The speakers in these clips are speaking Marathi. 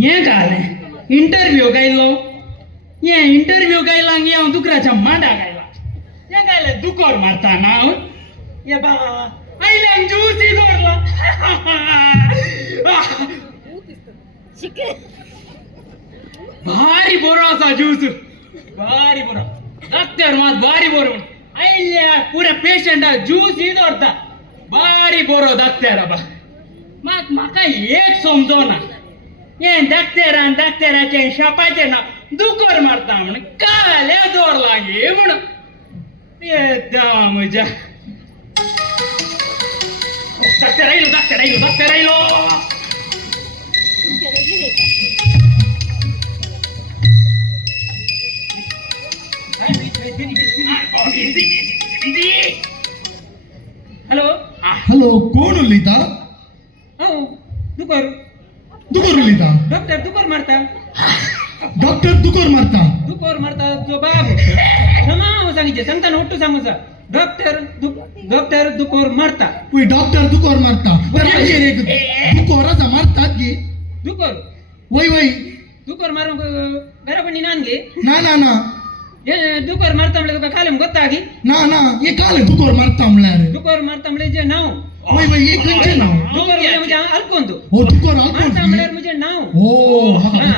ये काय इंटरव्ह्यू गायलो ये इंटरव्ह्यू गायला या दुकराच्या मांडा गायला ये गायला दुकोर मारता नाव ये बा आईला ज्यूस इदोरला भारी बोरा असा ज्यूस भारी बोरा डॉक्टर मात भारी बोरो आईल्या पुरे पेशंट ज्यूस इदोरता भारी बोरो डॉक्टर बा मग माका एक समजोना ये डॉक्टराचे शापाचे ना दुकोर मारता म्हण काले दोर लागे म्हण ये दामजा डॉक्टर आइलो हॅलो हॅलो कोण उलयता हो दुकोर दुकोर उलयता डॉक्टर दुकोर मारता डॉक्टर दुकोर मारता जो बाब समाव सांगितले सांगता उठू सांगू सा डॉक्टर दुकोर मारता ओय डॉक्टर दुकोर मारता दुकोराचा मारतात की दुकोर वय दुकोर मारून घरापणी नांगे ना हे दुकोर मारता म्हणजे तुका कालम ಗೊತ್ತಾಗಿ ना ये काले दुकोर मारता म्हणल्यार दुकोर मारता म्हणजे जे नाव वय ये खंयचे नाव दुकोर म्हणजे अल्कोंದು हो दुकोर मारता म्हणल्यार म्हणजे नाव हो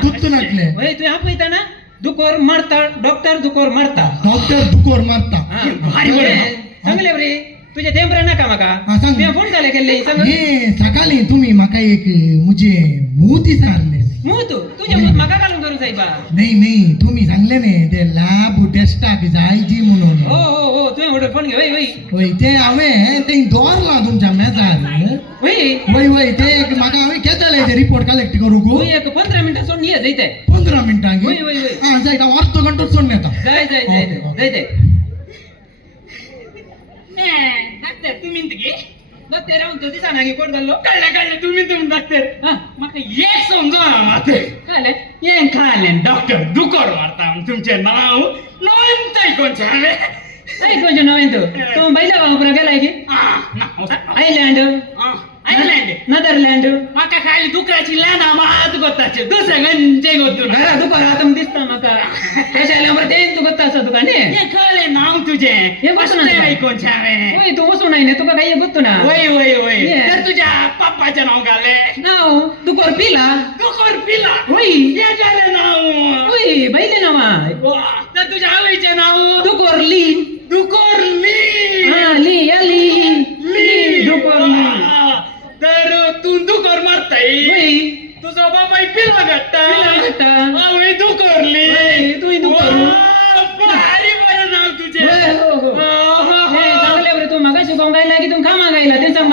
तुत्तु नाटले वय तू आपयता ना दुकोर मारता डॉक्टर दुकोर मारता भारी बरे चांगले बरे तुझे तेंबरा नका माका सांग. मी फोन केले केले सांग हे सकाळी तुम्ही माका एक मुझे मोती सारले तू तुझ्या मूत माका घालून करू साहेबा नाही तुम्ही सांगले ने ते लॅब टेस्टाक जायची म्हणून हो तुम्ही ऑर्डर फोन घे वय वय ते हांवे ते दवरला तुमच्या मेजार वय ते एक म्हाका हांवे केताले ते रिपोर्ट कलेक्ट करू गो एक 15 मिनिटां सोडून ये जायते 15 मिनिटां वय हा जायता अर्ध घंटो सोडून येता जाय डॉक्टर तुम्ही घे डॉक्टर राहून तो दिसा नागे कोट घाललो कळलं तुम्ही डॉक्टर माका एक समजो माते कळले ये खाले डॉक्टर दुकोर मारता तुमचे नाव नोंतय कोणचे हवे कोणचे नाव तो बैला वापरा गेलाय की आयलँड नेदरलँड माका खाली दुकराची लाना मात गोताचे दुसरे गंजे गोतून घरा दुकोर आता दिसता माका कशाला मग ते तू गोता असं तुका ने हे कळले नाव तुझे हे बसून नाही कोणचे हवे वय तू बसून नाही तुका काही गोतू ना वय तर तुझ्या पप्पाचे नाव घाले नाव दुकोर पिला वय हे घाले नाव वय बैले नाव तर तुझ्या आवईचे नाव दुकोर ली तर तू दुकोर मारताय तुझा बाबाई पिला घट्टा आवई दुकोरली तू भारी बरं नाव तुझे चांगले बरं तू मगा शिकवून गायला की तू खामा गायला ते सांग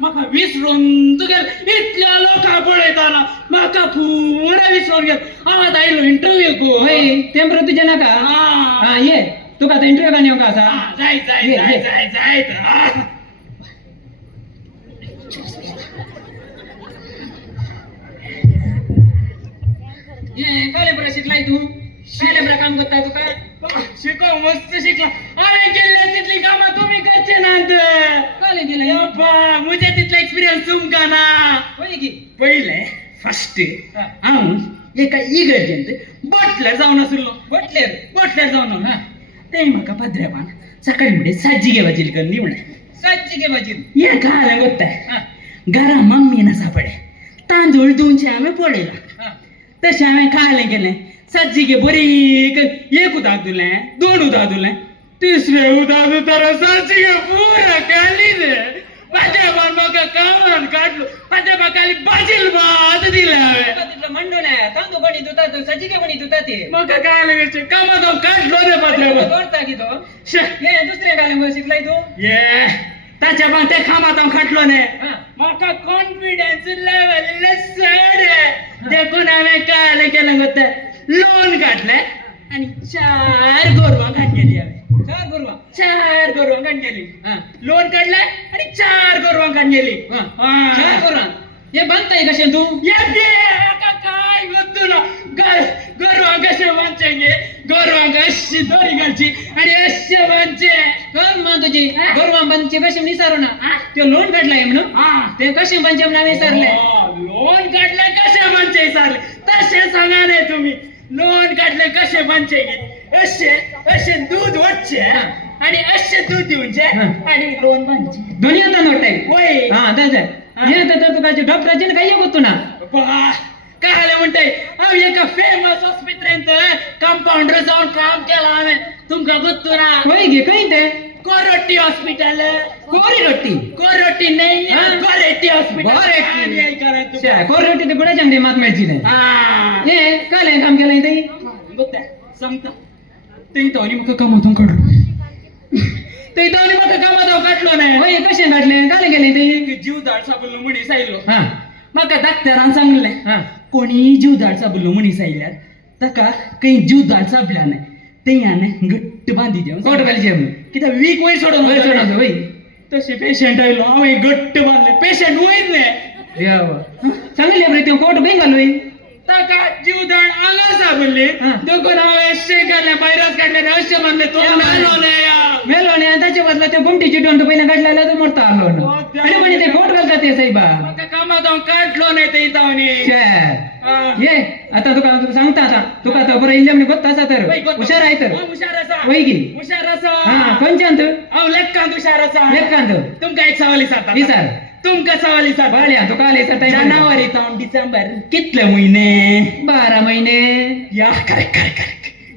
मका विसरून तू गेल इथल्या लोका पळयताना माका पुरा विसरून गेल आवाज आयलो इंटरव्ह्यू को तेंबर तुझे नाका ये तुका आता इंटरव्ह्यू का नेऊ का असा जाय काले बरं शिकलाय तू काले बरं काम करता तुका शिकव मस्त शिकला अरे गेले तिथली कामं तुम्ही करचे ना काले गेले मुझे तिथला एक्सपिरियन्स तुमका ना पहिले फर्स्ट एका इगर्जंत बटलर जाऊन असलो बटलर जाऊन ते म्हाका पत्र्यापान सकाळी मुळे साजी वाजील करली म्हणे साजी वाजील ये घाला गोत्ताय घरा मम्मी ना सापडे तांदूळ 200 आम्ही पडेला तसे आम्ही खायला गेले सज्जी बरी एक उदार दिले 2 उदार दिले तिसरे उदार तर सज्जी पूरा खाली रे माझ्या मग कामान काढलो माझ्या बाकाली बाजील बाद दिला मंडो नाही तांदूळ बनी दुता सज्जी बनी दुता ते मग काय लागायचे कामा जाऊन काढलो रे पात्र्यावर तोडता की तो ये दुसऱ्या गाले शिकलाय तू ये त्याच्या पण ते खामा जाऊन खाटलो ने माका कॉन्फिडन्स लेवल सड देखून आम्ही काय केलं होतं लोन काढलंय आणि 4 गोरवा काढ गेली आम्ही 4 गोरवा काढ गेली लोन काढलंय आणि 4 गोरवा काढ गेली 4 गोरवा हे बांधताय कसे तू काय होतो ना गोरवा कसे बांधायचे गोरवा कशी दोरी घालची आणि असे बांधचे कर मग तुझी गोरवा बांधचे कसे निसारो ना ते लोन काढलाय म्हणून ते कसे बांधचे म्हणून विसरले लोन काढलाय कसे बांधचे विसरले तसे सांगा नाही तुम्ही लोन काढले कसे बनचे असे असे दूध वरचे आणि असे दूध देऊनचे आणि लोन बनचे दोन्ही आता नोट आहे होय हा त्याच्या हे तर तू काय डॉक्टरची काही होतो ना काय आलं म्हणताय अहो एका फेमस हॉस्पिटल कंपाऊंडर जाऊन काम केला आम्ही तुमका गुत्तू ना होय घे काही ते कोरोटी हॉस्पिटल कोरी रोटी कोरोटी नाही हा? कोरेटी हॉस्पिटल गोरेटी. कोरी रोटी तर कुठे चंदी मात मिळची नाही हा हे काय लय काम केलंय ते बघताय सांगता ते तोनी मग कामातून काढलो ते तोनी मग कामातून काढलो नाही होय कसे काढले काय गेले ते जीवदाळ साबुल म्हणी सायलो हा मग डाक्टरान सांगले हा कोणी जीवदाळ साबुल म्हणी सायल्यात तका काही जीवदाळ साबला नाही ते याने घट्ट बांधी देऊन कोट खाली जेवण किती वीक वय सोडून होय सोडा होय तसे पेशंट आयलो आम्ही घट्ट बांधले पेशंट होईत नाही देवा चांगले बरे ते कोट काही घालोय तका जीवदाळ आला साबुलले हा. दोघं असे काढले बाहेरच काढले असे बांधले तो या बाई. नालो नाही या. मेलो आणि त्याच्या बदला ते गुमटी चिटवून तो पहिला काढलेला तो मोठा आलो हो, ना त्या- आणि म्हणे ते कोट घालतात ते साहेबा मग कामात जाऊन काढलो नाही ते इथं ये आता तुका सांगता आता तुका आता बरं इल्ले म्हणे गोत्ता असा तर हुशार आहे तर हुशार असा होय की हुशार असा हा पंचांत अहो लेक्कांत हुशार असा लेखांत तुमका एक सवाल विचारता विचार तुमका सवाल विचारता बाळ्या तुका आले तर जानेवारी ताऊन डिसेंबर कितले महिने 12 महिने या करेक्ट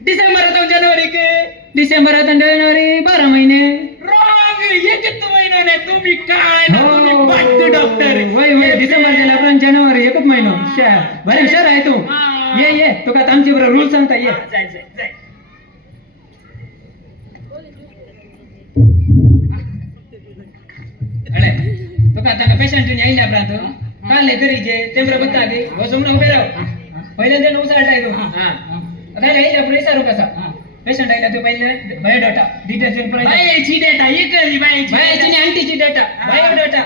डिसेंबर ताऊन जानेवारी के डिसेंबर जानेवारी 12 महिने रॉंग एकच महिना नाही तुम्ही काय ना हो. तुम्ही बट्ट डॉक्टर होय होय डिसेंबर गेला पण जानेवारी एकच महिना हुशार बरे हुशार आहे तू हा. ये तुका आता आमची बरोबर रूल सांगता ये जाय जाय जाय अरे तुका आता पेशंट यायला प्रांत काल करी जे तेमरा बत्ता गे बसून उभे राव पहिल्यांदा नऊ साल्ट आहे तू हा आता यायला पुढे सारू कसा पेशंट आयला तो पहिले बायोडाटा डिटेल्स इन्फॉर्मेशन बायची डेटा एकली बायची बायाची आणि आंटीची डेटा बायोडाटा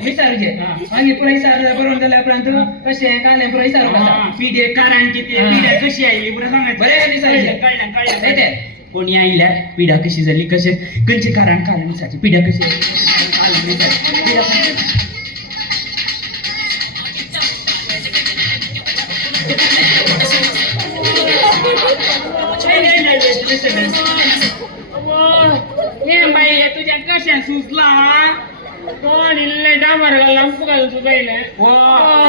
विचारू घे मागे पुढे विचारला बरोबर झाला प्रांत कसे आहे काल पुढे विचारू कसा पिढे कारण किती हा. पिढ्या कशी आली पुढे सांगायचं बरे आणि सांगितलं. कळलं नाही कळलं ते. कोणी आईला पिढा कशी झाली कसे कंचे कारण कालमीसाठी पिढा कशी कालमीसाठी पिढा कशी बाई तुझ्या कशा सुचला कोण इल्ले डांबर लंप घालून सुकायले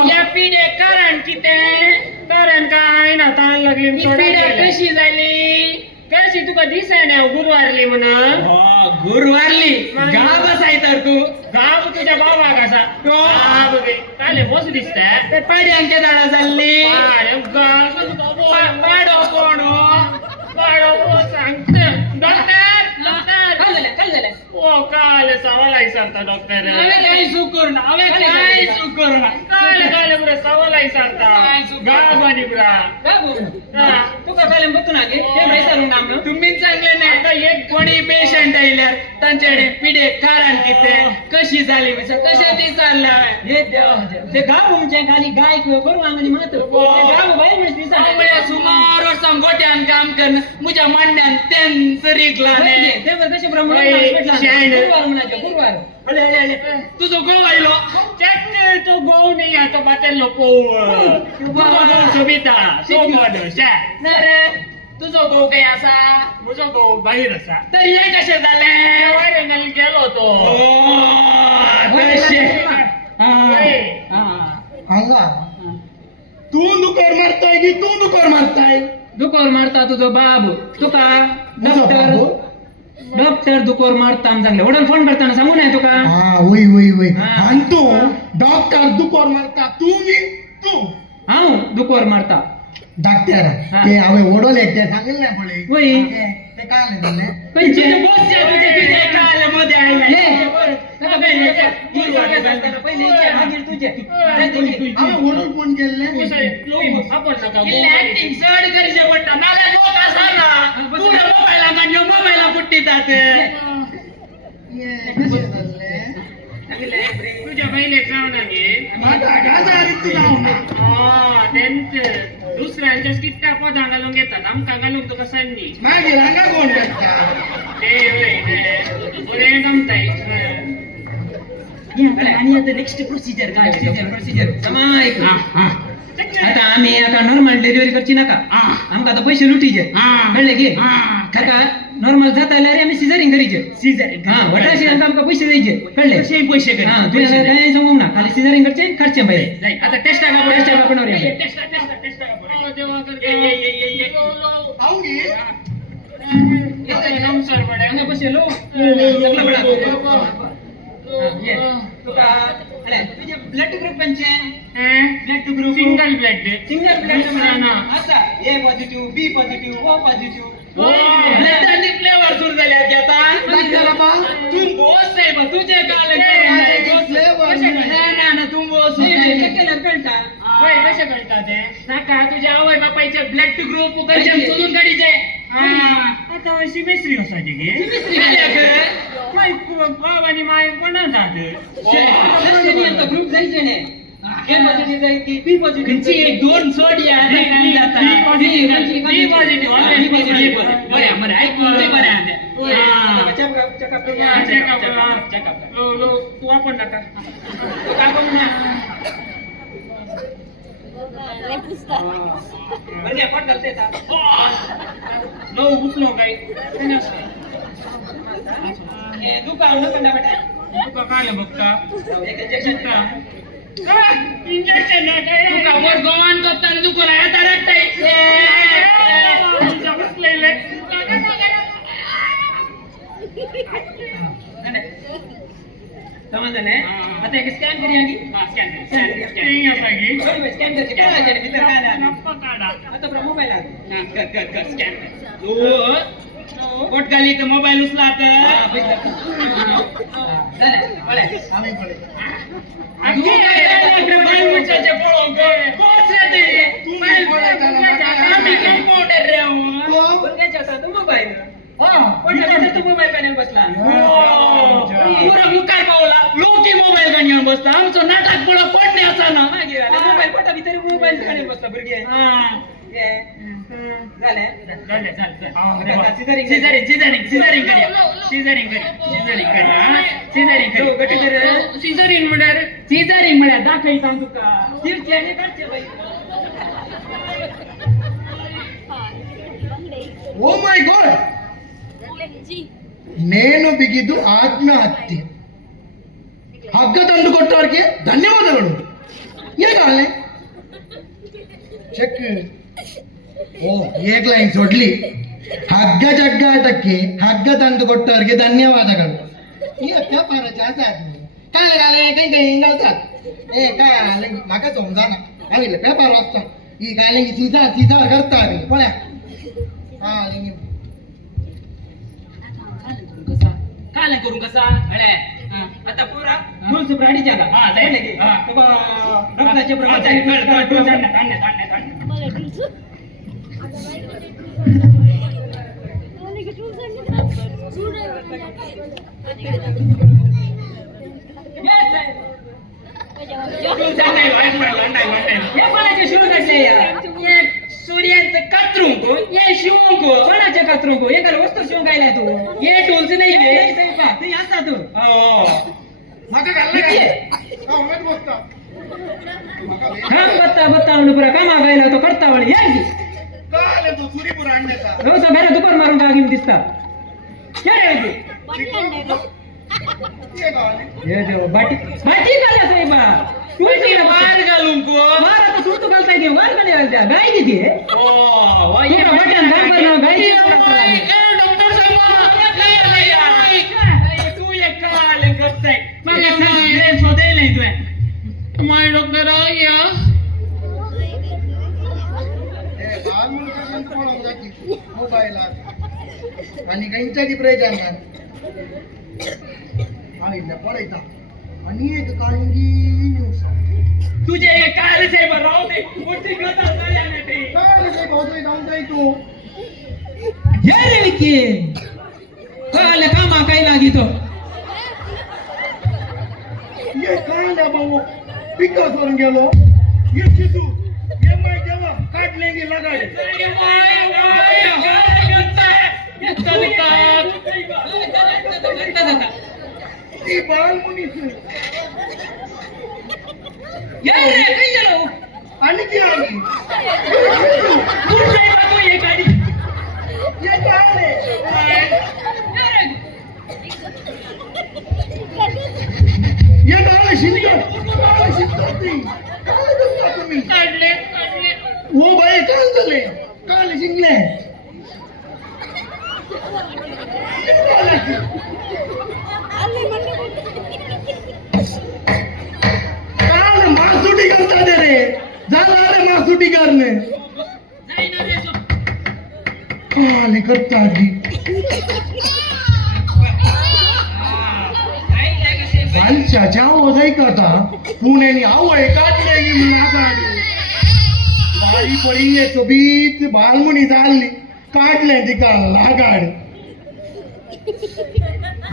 या पिढे कारण किती कारण काय ना ताण लागली पिढ्या कशी झाली कशी तुका दिसाय नाही गुरुवारली म्हणून गुरुवारली गाव बसाय तर तू गाव तुझ्या बाबा कसा गाव काय बस दिसत पाड्यांच्या झाडा चालली पाडो कोण सांगत डॉक्टर डॉक्टर ओ काल सवाल सांगता डॉक्टर काय सुकर ना काय सुकर ना काल पुरा सवाल सांगता गाव आणि पुरा तुका काल बघतो ना गे ते पैसा नाम तुम्ही चांगले नाही आता एक कोणी पेशंट आयल्यार त्यांच्याकडे पिढे कारण किती कशी झाली कशा ती चाललाय हे ते गाव म्हणजे खाली गाय करू आम्ही म्हणतो ते गाव बाहेर म्हणजे सुमार वर्षां गोट्यान काम करणं मुझ्या मांड्यान त्यांचं रिकला नाही ते बरं कसे गुरुवार अले अले अले तुझं गो आयलो चॅक तो गो नाही आता बाटेल पोव सुबिता सोमवार रे तुझं गो काही असा तुझं गो बाहेर असा तर हे कसे झाले वारेंगल गेलो होतो तू दुकर मारताय की तू दुकर मारताय दुकोर मारता तुझो बाबू तुका डॉक्टर दुकोर मारता चांगले वडील फोन करताना सांगू नाही तुका हा वय वय वय हा. आणि तो डॉक्टर दुपार मारता तू हाव दुकोर मारता डॉक्टर हा. ते हवे ओढवले ते सांगेल नाही पडे वय. ते काय नाही झाले पैसे हवे ओढून फोन केले तुझ्या बहिणीक नाव दुसऱ्यांच्या किट्ट्या पदा घालून घेतात आमका घालून तुका संधी मागे रांगा कोण करता ते जमताय आणि आता नेक्स्ट प्रोसिजर काय प्रोसिजर समायक आता आम्ही आता नॉर्मल डिलिव्हरी करची नका आमका आता पैसे लुटीचे कळले की काका नॉर्मल जाता आल्या रे आम्ही सिझरिंग करीचे सीझर हा वटाशी आमका पैसे द्यायचे कळले कसे पैसे कर हा तुझ्या काय सांगू ना खाली सिझरिंग करचे खर्चे पाहिजे आता टेस्ट का टेस्ट का बनवून ये. टेस्ट आऊंगी नमस्कार बडा अंगा पैसे लो सगळं बडा ये तुका अरे तुझे ब्लड ग्रुप कंचे blood group single blood single ना असा ए पॉझिटिव्ह बी पॉझिटिव्ह ओ पॉझिटिव्ह ब्लड आणि फ्लेवर सुरू झाले की आता तू बोस आहे बा तुझे काल ना तू बोस केलं कळता होय कसे कळतात ते नाका तुझ्या आवय बापायचे ब्लड ग्रुप कशा सोडून काढीचे आता अशी मिस्त्री असायची की बाब आणि माय कोणा जात ग्रुप जायचे ने ए पॉझिटिव्ह जायची बी खंची एक दोन सोडिया बी पॉझिटिव्ह बऱ्या बऱ्या ऐकून ते बऱ्या तू आपण नका काय करू ना म्हणजे कोण करते लो उचलो काय दुकान नको बेटा तुका काय बघता एक इंजेक्शन इंजेक्शन तुका वर गोवान करताना दुकान आता रट्टाय समजले आता एक स्कॅन करूया की स्कॅन करते काय आहे भीतर काय आहे आता आपला मोबाईल आहे कोट गाली तर मोबाईल उचला आम्ही पडे मोबाईल पॅनल बसला मुखार पावला लोकी मोबाईल गाणी बसता आमचं नाटक पुढं पडणे असा ना मोबाईल पटा भितर मोबाईल गाडी बसला भुरगे सिझरिंग म्हणा दाखयता तुका ಓ ಮೈ ಗಾಡ್ నేను ಬಿಗಿದು ಆತ್ಮಹತ್ಯೆ ಹಗ್ಗ ತಂದು ಕೊಟ್ಟವರಿಗೆ ಧನ್ಯವಾದಗಳು ಏನಾಗಲೇ ಚೆಕ್ ಓ ಏಕ್ ಲೈನ್ ಸೊಡ್ಲಿ ಹಗ್ಗ ಜಗ್ಗಾಟಕ್ಕೆ ಹಗ್ಗ ತಂದು ಕೊಟ್ಟವರಿಗೆ ಧನ್ಯವಾದಗಳು ಈ ವ್ಯಾಪಾರ ಜಾಸ್ತಿ ಆದ್ಮೇಲೆ काय झाले काही काही नव्हतात ए काय आलं माका समजा ना आम्ही पेपर वाचतो ही काय सीधा सीधा करता पळ्या हा काल करू कसा हळ्या आता पुरा फुल सुप्राडी जागा जायले की रक्ताचे सूर्यांचं कात्रुंको ये शिवंको कोणाच्या कात्रुंको एकाला वस्त्र शिवून गायला तू ये टोलच नाही तुम्ही असता तू माका बत्ता बत्ता पुरा का मागायला तो करता वळी या की काय तो सुरीपूर आणण्याचा रोज बेरा दुपार मारून गागी दिसता ये देव बाटी बाटी घाला साहेबा तुझी वार घालून को मार आता सुटू घालताय की वार का नाही घालत्या गाय किती आहे ओ वाई तुला बटन घाल बरं गाय डॉक्टर साहेब तू एक काल करताय मला सांग शोधाय नाही तू माय डॉक्टर या मोबाईल आणि काहींच्या प्रेजर पडायचा आणि एक काळिंगी न्यूज तुझे एक काल साहेब राहू दे मोठी कथा झाल्या नाही काय भाऊतोय जाऊन जाई तू ये रे विकी काल कामा काय लागितो ये काय भाऊ पिकास वरून गेलो ये शितू ये माय जेव्हा काढलेंगे लगाडे ती बाल मुनीस ये रे काय झालं आणि ती आली कुठे बाबू हे गाडी ये काय रे? ये डाळ शिंदत ती. काय करता तुम्ही? काढले हो बाई काय झाले काल शिंगले काल मासुटी करता दे रे झाला रे मासुटी करणे जाईना रे सो काल करता आधी बालशाच्या आवाज ऐकता पुण्याने आवय काढले लागाड बारी पडी सोबीत बालमुनी चालली काढले तिका लागाड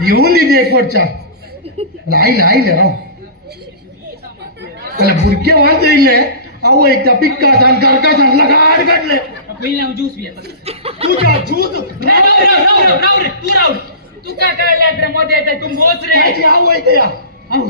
येऊन दिली एक पडच्या राहिले राहिले राव त्याला बुरके वाजले अहो एकदा पिक्का सांग करका सांग लगाड काढले पहिला ज्यूस पिया तुझ्या झूज राव रे तू का काय रे मध्ये येते तू बोच रे कायची आवय त्या आऊ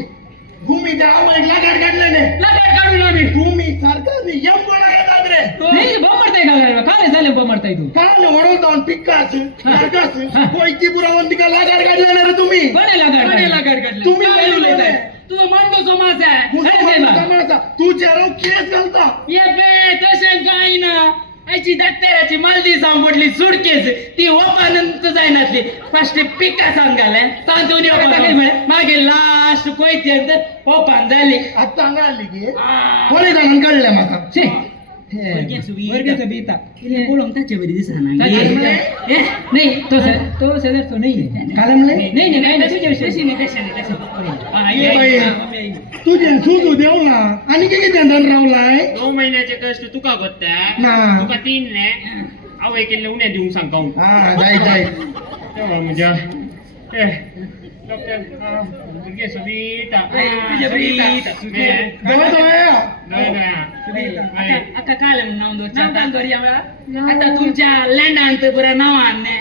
तुम्ही त्या आवय लगाड काढले ने लगाड काढून आम्ही तुम्ही सरकारने यम बोलायला रे नाही बमरताय का काय झालं बमरताय तू काल वडवतान पिक्कास करकास कोयती पुरावंती का लगाड काढले रे तुम्ही कोणाला काढलं तुम्ही काय बोलले. बोलताय तुझं मांडो समाज आहे काय आहे बा? तू चेहरा केस घालता ये बे तसे काय ना याची दत्तराची मालदी सांपडली सुडकेस ती ओपानंत जायनातली फर्स्ट पिक्का सांगाले तांदून मागे लास्ट कोयत्यांत ओपान झाली आता अंगाली की आ. कोणी जाणून कळलं माका वर्गाचा बीता बोलून त्याच्यावर दिसना काय नाही तो सदर तो नाही कालमले नाही तुझ्याविषयी ये बाई. तुझे सुजू देऊ ना आणि किती धंदान रावलाय 9 महिन्याचे कष्ट तुका गोत्ता ना. तुका 3 ने आवय केले उन्या देऊन सांग काऊन हा जाय जाय तेव्हा म्हणजे डॉक्टर भुरगे सुबीता जवळ जवळ आता काय आता तुमच्या लँडांत बरं नाव आणणे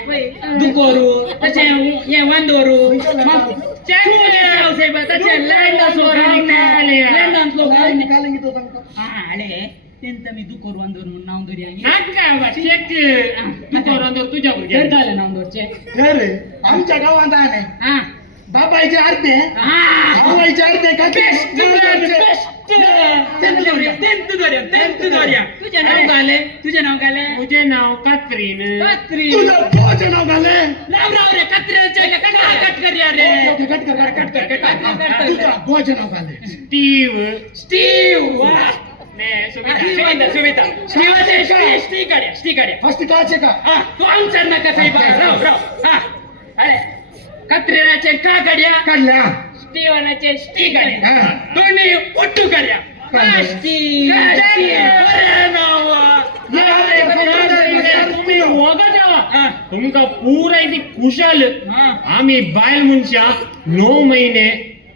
दुकोरू तसे हे वंदोरू साहेब तसे लँडांत लोक आले त्यांचं मी दुकोर वंदोर म्हणून नाव दोरी तुझ्या भुरग्या झालं नावदोरचे रे आमच्या गावात आहे हा बाबाईचे अर्धे हा बाबाईचे अर्धे का तुझे नाव घाले तुझे नाव कात्रीन तुझं पोचं नाव घाले रे कत्र्याच्या कट कर रे तुझं पोचं नाव घाले स्टीव सुविधा फर्स्ट काचे का तू आमचा नका साहेब अरे कत्र्याचे का गड्या काढल्या स्टीवनाचे स्टी हा. गड्या दोन्ही उट्टू गड्या तुमका पुरा ती खुशाल आम्ही बायल मनशा 9 महिने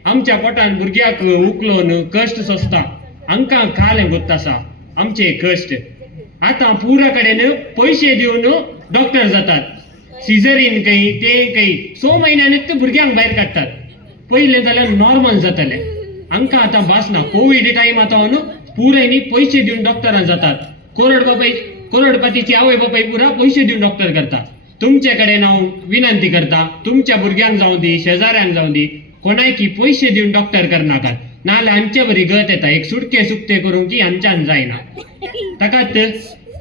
आमच्या पोटान भुरग्याक उकलोन कष्ट सोसता अंका खाले गोत्तासा आमचे कष्ट आता पुरा कडेन पैसे देऊन डॉक्टर जातात सिझरीन काही ते काही 6 महिन्याने ते भुरग्यांक बाहेर काढतात पहिले जाल्यार नॉर्मल जाताले अंका आता बासना कोविड टाइम आता पुरायनी पैसे देऊन डॉक्टरांना जातात करोडपतीची आवय बापाई पुरा पैसे देऊन डॉक्टर करता तुमच्याकडे नाव विनंती करता तुमच्या भुरग्यांक जाऊ दी शेजाऱ्यांक जाऊ दी कोणाय की पैसे देऊन डॉक्टर करनाकात नाले हांच्या बरी गत येता एक सुटके सुकते करून की हांच्यान जायना ताकात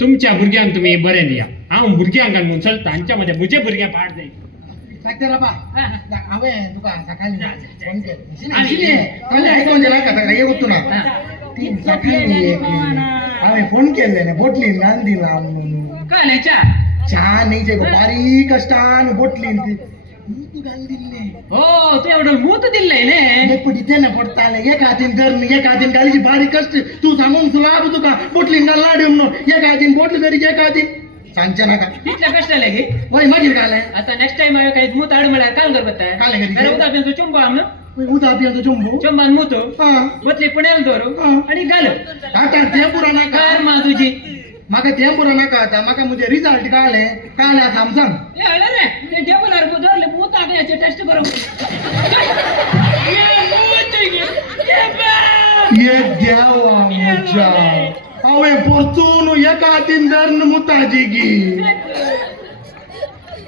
तुमच्या भुरग्यांक तुम्ही बरें दिया हांव भुरग्यांक म्हणून चलता हांच्या मध्ये म्हजे भुरगे पाड जाय तुका सकाळी फोन केले फोन केले बोटली नान दिला म्हणून काय चहा नाही जे बारीक कष्टान बोटली तू घाल दिले हो तू एवढं मूत दिलंय ने तिथे ना पडता एक हातीन कर एक हातीन गालीची बारीक कष्ट तू सांगून सुलाभ तुका बोटली नाला देऊन एक हातीन बोटली तरी एक हातीन सांगच्या नका तिथल्या कष्टाला घे वय मागीर काल आता नेक्स्ट टाइम काही मूत आड मला काय करत काल घरी आहे उद्या आपल्याला चुंबा आम उदा पियांचो चंबू चंबान मूतो हा बतली पुण्याला दोरो हा. आणि घाल आता ते पुरा नाका कार मा तुझी माका ते पुरा नाका आता माका म्हणजे रिझल्ट काले काल सांग ए अरे रे ते टेबलवर धरले मूत आगे याचे टेस्ट करू ये देवा मजा हांवें परतून एका हातीन धरून मुताजी गी